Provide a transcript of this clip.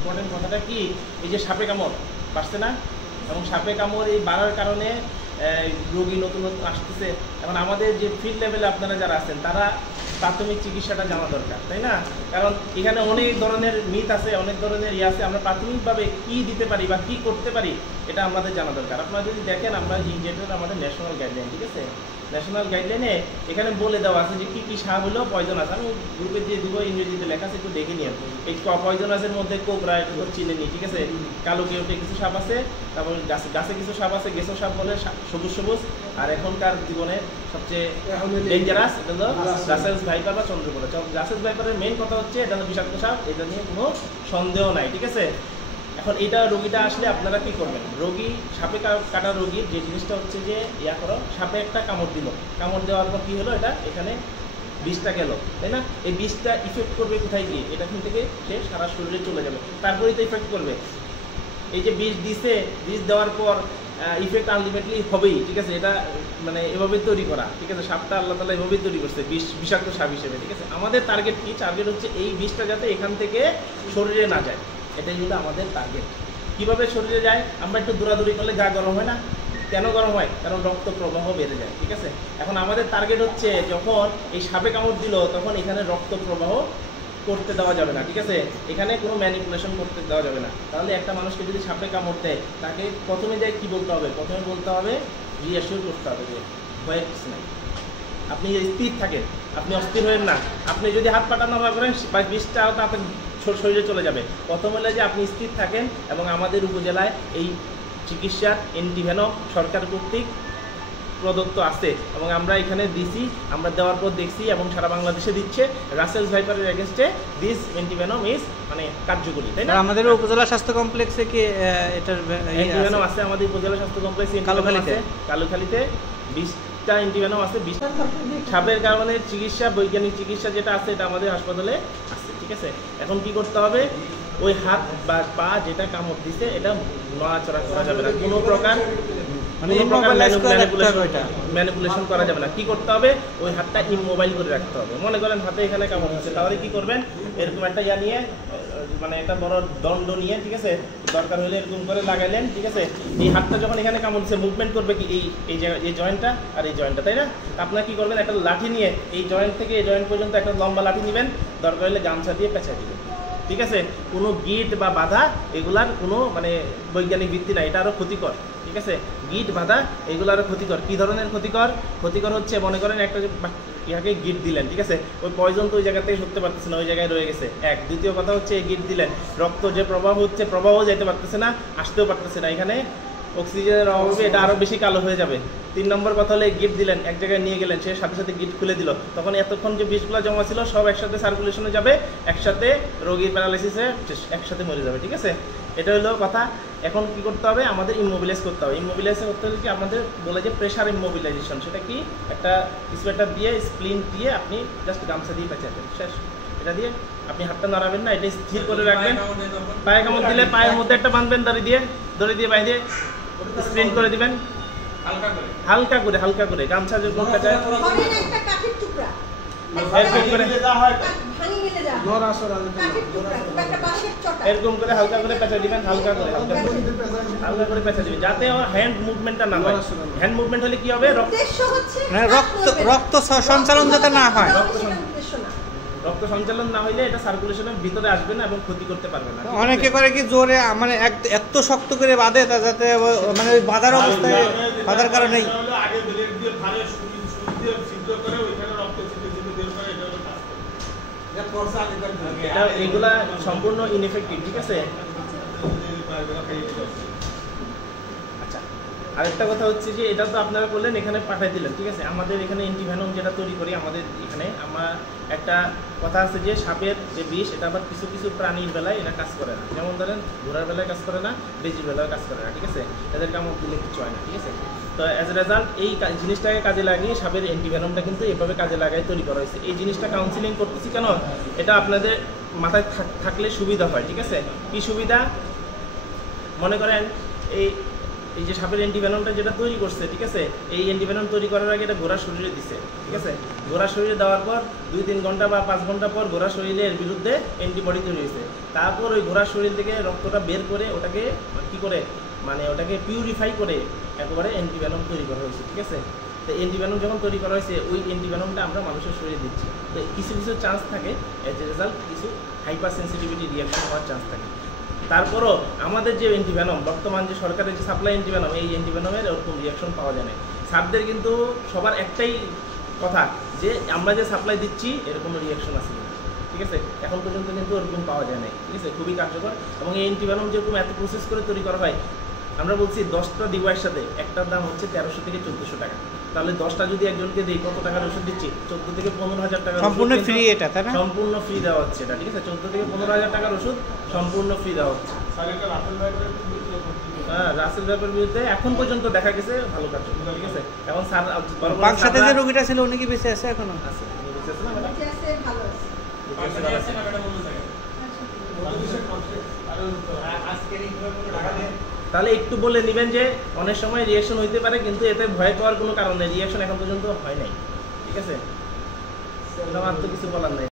Important কথাটা কি, এই যে সাপে কামড় বাড়ছে না, এবং সাপে কামড় এই বাড়ার কারণে রোগী নতুন নতুন আসতেছে। এখন আমাদের যে ফিল্ড লেভেলে আপনারা যারা আছেন তারা প্রাথমিক চিকিৎসাটা জানা দরকার, তাই না? কারণ এখানে অনেক ধরনের মিথ আছে, অনেক ধরনের আছে, আমরা প্রাথমিকভাবে কি দিতে পারি বা কি করতে পারি এটা আমাদের জানা দরকার। আপনারা যদি দেখেন, আমরা যেটা আমাদের ন্যাশনাল গাইডলাইন, ঠিক আছে, ন্যাশনাল গাইডলাইনে এখানে বলে দেওয়া আছে যে কী কী সাপ হলেও পয়জন আছে। আমি গ্রুপে দিয়ে দিব, ইংরেজিতে লেখা আছে, একটু দেখে নিন। এই পয়জনাসের মধ্যে কোবরা, এটা তো চিনে নিই, ঠিক আছে, কালো কেউটে কিছু সাপ আছে, তারপর গাছে কিছু সাপ আছে, গেছো সাপ বলে সবুজ সবুজ, আর এখনকার জীবনে সবচেয়ে ডেঞ্জারাস এটা হলো রাসেলস ভাইপার বা চন্দ্রপোড়া। রাসেলস ভাইপারের মেইন কথা হচ্ছে এটা হলো বিষাক্ত সাপ, এটা নিয়ে কোনো সন্দেহ নাই, ঠিক আছে। এখন এটা রোগীটা আসলে আপনারা কি করবেন, রোগী সাপে কাটা রোগীর যে জিনিসটা হচ্ছে যে করো, সাপে একটা কামড় দিল, কামড় দেওয়ার পর কী হলো, এটা এখানে বিষটা গেল, তাই না? এই বিষটা ইফেক্ট করবে কোথায় গিয়ে, এটা থেকে সে সারা শরীরে চলে যাবে, তারপরেই তো ইফেক্ট করবে। এই যে বিষ দিছে, বিষ দেওয়ার পর ইফেক্ট আলটিমেটলি হবেই, ঠিক আছে, এটা মানে এভাবে তৈরি করা, ঠিক আছে, সাপটা আল্লাহ তাআলা এভাবেই তৈরি করছে বিষাক্ত সাপ হিসেবে, ঠিক আছে। আমাদের টার্গেট কি? টার্গেট হচ্ছে এই বিষটা যাতে এখান থেকে শরীরে না যায়, এটাই হলো আমাদের টার্গেট। কীভাবে শরীরে যায়? আমরা একটু দৌড়াদৌড়ি করলে গা গরম হয় না? কেন গরম হয়? কারণ রক্ত প্রবাহ বেড়ে যায়, ঠিক আছে। এখন আমাদের টার্গেট হচ্ছে যখন এই সাপে কামড় দিল তখন এখানে রক্ত প্রবাহ করতে দেওয়া যাবে না, ঠিক আছে, এখানে কোনো ম্যানিপুলেশন করতে দেওয়া যাবে না। তাহলে একটা মানুষকে যদি সাপে কামড় দেয়, তাকে প্রথমে যায় কী বলতে হবে? প্রথমে বলতে হবে, রিঅ্যাসিওর করতে হবে যে ভয়ের কিছু নাই, আপনি স্থির থাকেন, আপনি অস্থির হবেন না। আপনি যদি হাত পাটা নাড়া করেন বা বিষটা আপনার শরীরে চলে যাবে। প্রথম হলে যে আপনি স্থির থাকেন, এবং আমাদের উপজেলায় এই চিকিৎসার অ্যান্টিভেনম সরকার কর্তৃক প্রদত্ত আছে, এবং আমরা এখানে দিছি, আমরা দেওয়ার পর দেখছি এবং সারা বাংলাদেশে দিচ্ছে। রাসেলস ভাইপারের এগেনস্টে দিস অ্যান্টিভেনম ইজ মানে কার্যকরী, তাই না? আমাদের উপজেলা স্বাস্থ্য কমপ্লেক্সে কি এটার অ্যান্টিভেনম আছে? আমাদের উপজেলা স্বাস্থ্য কমপ্লেক্সে কালুখালীতে 20টা অ্যান্টিভেনম আছে। 20 সাপের কারণে চিকিৎসা, বৈজ্ঞানিক চিকিৎসা যেটা আছে এটা আমাদের হাসপাতালে আছে, ঠিক আছে। এখন কি করতে হবে? ওই হাত বা পা যেটা কামড় দিছে এটা নড়াচড়া করা যাবে না, কোনো প্রকার ম্যানিপুলেশন করা যাবে না। কি করতে হবে? ওই হাতটা ইমোবাইল করে রাখতে হবে। মনে করেন হাতে এখানে কামড় দিচ্ছে, তাহলে কি করবেন? এরকম একটা নিয়ে, মানে একটা বড় দণ্ড নিয়ে, ঠিক আছে, দরকার হলে এরকম করে লাগাইলেন, ঠিক আছে। এই হাতটা যখন এখানে কামড় দিচ্ছে, মুভমেন্ট করবে কি এই জয়েন্টটা আর এই জয়েন্টটা, তাই না? আপনারা কি করবেন? একটা লাঠি নিয়ে এই জয়েন্ট থেকে এই জয়েন্ট পর্যন্ত একটা লম্বা লাঠি নেবেন, দরকার হলে গামছা দিয়ে পেঁচা দিবেন, ঠিক আছে। কোনো গিট বা বাধা এগুলার কোনো মানে বৈজ্ঞানিক ভিত্তি নাই, এটা আরও ক্ষতিকর, ঠিক আছে। গিট বাধা এগুলো আরও ক্ষতিকর। কী ধরনের ক্ষতিকর? ক্ষতিকর হচ্ছে, মনে করেন একটা ইয়াকে গিট দিলেন, ঠিক আছে, ওই পয়জন তো ওই জায়গা থেকে সরতে পারতেছে না, ওই জায়গায় রয়ে গেছে, এক। দ্বিতীয় কথা হচ্ছে এই গিট দিলেন, রক্ত যে প্রবাহ হচ্ছে, প্রবাহ যেতে পারতেছে না, আসতেও পারতেছে না, এখানে অক্সিজেনের অভাবে এটা আরও বেশি কালো হয়ে যাবে। 3 নম্বর কথা হলে গিট দিলেন, এক জায়গায় নিয়ে গেলেন, সে সাথে সাথে গিট খুলে দিল, তখন এতক্ষণ যে বিষগুলো জমা ছিল সব একসাথে সার্কুলেশনে যাবে, একসাথে রোগীর প্যারালাইসিসে একসাথে মরে যাবে, ঠিক আছে। এটা হলো কথা। এখন কি করতে হবে? আমাদের ইমোবিলাইজ করতে হবে। ইমোবিলাইজ করতে হলে কি আমাদের বলে যে প্রেশার ইমোবিলাইজেশন, সেটা কি? একটা স্পেটার দিয়ে, স্প্লিন্ট দিয়ে আপনি জাস্ট গামছা দিয়ে পেঁচাবেন, শেষ। এটা দিয়ে আপনি হাতটা নাড়াবেন না, এটা স্থির করে রাখবেন। পায়ে কামড় দিলে পায়ের মধ্যে একটা বাঁধবেন, দড়ি দিয়ে বাইরে স্প্রিন্ট করে দিবেন, হালকা করে গামছা যখন পেঁচায় এরকম করে হালকা করে পেঁচা দিবেন, হালকা করে পেঁচা দিবেন, যাতে ওর হ্যান্ড মুভমেন্টটা না হয়। হ্যান্ড মুভমেন্ট হলে কি হবে? রক্ত সঞ্চালন যাতে না হয়, রক্ত সঞ্চালন না হইলে এটা সার্কুলেশনের ভিতরে আসবে না এবং ক্ষতি করতে পারবে না। অনেকে করে কি জোরে মানে এত শক্ত করে বাঁধে যাতে মানে ওই বাঁধার অবস্থায়, বাঁধার কারণেই এগুলা সম্পূর্ণ ইনএফেক্টিভ, ঠিক আছে। আচ্ছা, আরেকটা কথা হচ্ছে যে এটা তো আপনারা বললেন এখানে পাঠিয়ে দিলেন, ঠিক আছে। আমাদের এখানে অ্যান্টিভেনম যেটা তৈরি করি, আমাদের এখানে আমরা একটা কথা আছে যে সাপের যে বিষ, এটা আবার কিছু কিছু প্রাণীর বেলায় এটা কাজ করে না। যেমন ধরেন ঘোড়ার বেলায় কাজ করে না, বেজির বেলায় কাজ করে না, ঠিক আছে। এদের কামড় দিলে কিছু হয় না, ঠিক আছে। তো অ্যাজ এ রেজাল্ট এই জিনিসটাকে কাজে লাগিয়ে সাপের অ্যান্টিভেনমটা কিন্তু এভাবে কাজে লাগাই তৈরি করা হয়েছে। এই জিনিসটা কাউন্সিলিং করতেছি কেন? এটা আপনাদের মাথায় থাকলে সুবিধা হয়, ঠিক আছে। কি সুবিধা? মনে করেন এই এই যে সাপের অ্যান্টিভেনমটা যেটা তৈরি করছে, ঠিক আছে, এই অ্যান্টিভেনম তৈরি করার আগে এটা ঘোড়ার শরীরে দিছে, ঠিক আছে। ঘোড়ার শরীরে দেওয়ার পর 2-3 ঘন্টা বা 5 ঘন্টা পর ঘোড়ার শরীরে এর বিরুদ্ধে অ্যান্টিবডি তৈরি হয়েছে। তারপর ওই ঘোড়ার শরীর থেকে রক্তটা বের করে ওটাকে কি করে মানে ওটাকে পিউরিফাই করে একেবারে অ্যান্টিভেনম তৈরি করা হয়েছে, ঠিক আছে। তো অ্যান্টিভেনম যখন তৈরি করা হয়েছে ওই অ্যান্টিভেনমটা আমরা মানুষের শরীরে দিচ্ছি। তো কিছু কিছু চান্স থাকে, এজ এ রেজাল্ট কিছু হাইপার সেন্সিটিভিটি রিয়াকশন হওয়ার চান্স থাকে। তারপরও আমাদের যে অ্যান্টিভেনম বর্তমান যে সরকারের যে সাপ্লাই অ্যান্টিভেনম, এই অ্যান্টিভেনমের ওরকম রিয়াকশন পাওয়া যায় না। সাপদের কিন্তু সবার একটাই কথা যে আমরা যে সাপ্লাই দিচ্ছি এরকম রিয়াকশন আছে কিনা, ঠিক আছে। এখন পর্যন্ত কিন্তু ওরকম পাওয়া যায় না, ঠিক আছে। খুবই কার্যকর এবং এই অ্যান্টিভেনম যেরকম এত প্রসেস করে তৈরি করা হয়, আমরা বলছি 10টা ডিভাইসের সাথে একটার দাম হচ্ছে 1300 থেকে 1400 টাকা। তাহলে 10টা যদি একজনকে দিই কত টাকার ওষুধ দিচ্ছি? 14 থেকে 15,000 টাকা সম্পূর্ণ ফ্রি এটা, তাই না? সম্পূর্ণ ফ্রি দেওয়া হচ্ছে এটা, ঠিক আছে। 14 থেকে 15,000 টাকার ওষুধ সম্পূর্ণ ফ্রি দেওয়া হচ্ছে। হ্যাঁ, রাসেল ভাইপারের বিরুদ্ধে এখন পর্যন্ত দেখা গেছে ভালো কার্যকর, ঠিক আছে। এখন স্যার বাক্সাতে যে রোগীটা ছিল উনি কি বেঁচে আছে এখনো? আছে, উনি বেঁচে আছে না ম্যাডাম? বেঁচে আছে, ভালো আছে। তাহলে একটু বলে নেবেন যে অনেক সময় রিয়াকশন হইতে পারে, কিন্তু এতে ভয় পাওয়ার কোনো কারণ নেই। রিয়াকশন এখন পর্যন্ত হয় নাই, ঠিক আছে। আমার তো কিছু বলার নেই।